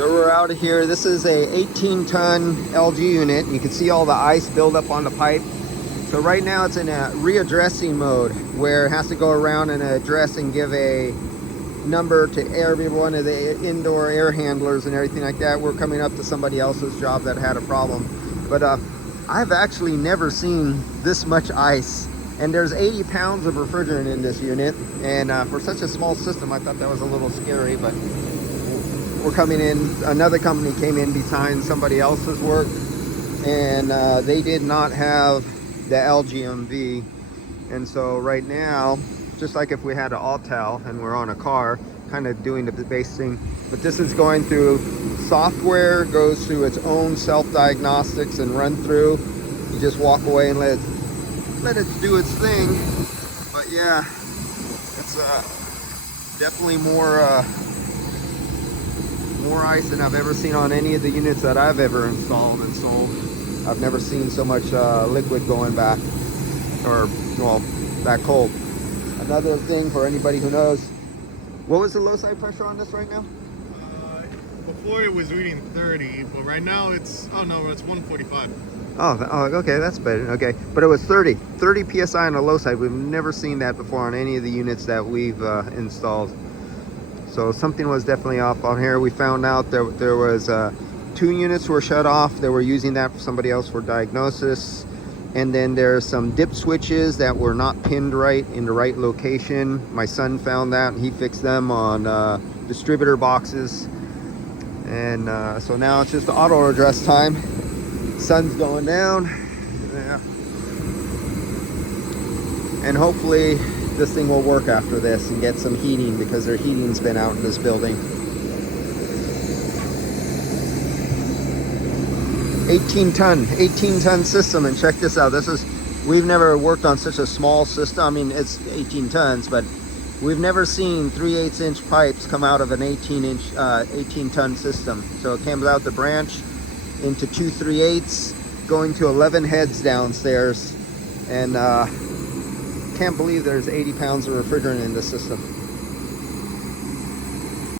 So we're out of here. This is a 18-ton LG unit. You can see all the ice build up on the pipe. So right now it's in a readdressing mode where it has to go around and address and give a number to every one of the indoor air handlers and everything like that. We're coming up to somebody else's job that had a problem. But I've actually never seen this much ice. And there's 80 pounds of refrigerant in this unit. And for such a small system, I thought that was a little scary, but we're coming in. Another company came in behind somebody else's work, and they did not have the LGMV. And so right now, just like if we had an Autel and we're on a car, kind of doing the base thing, but this is going through software, goes through its own self-diagnostics and run through. You just walk away and let it do its thing. But yeah, it's definitely more ice than I've ever seen on any of the units that I've ever installed and sold. I've never seen so much liquid going back, or well, that cold. Another thing for anybody who knows, what was the low side pressure on this right now? Before it was reading 30, but right now it's, oh no, it's 145. Oh, okay, that's better. Okay, but it was 30 psi on the low side. We've never seen that before on any of the units that we've installed. So something was definitely off on here. We found out that there was 2 units were shut off. They were using that for somebody else for diagnosis. And then there's some dip switches that were not pinned right in the right location. My son found that and he fixed them on distributor boxes. And so now it's just the auto address time. Sun's going down. Yeah. And hopefully this thing will work after this and get some heating, because their heating's been out in this building. 18 ton system. And check this out. We've never worked on such a small system. I mean, it's 18 tons, but we've never seen 3/8 inch pipes come out of an 18 ton system. So it comes out the branch into 2 3/8, going to 11 heads downstairs. And can't believe there's 80 pounds of refrigerant in the system.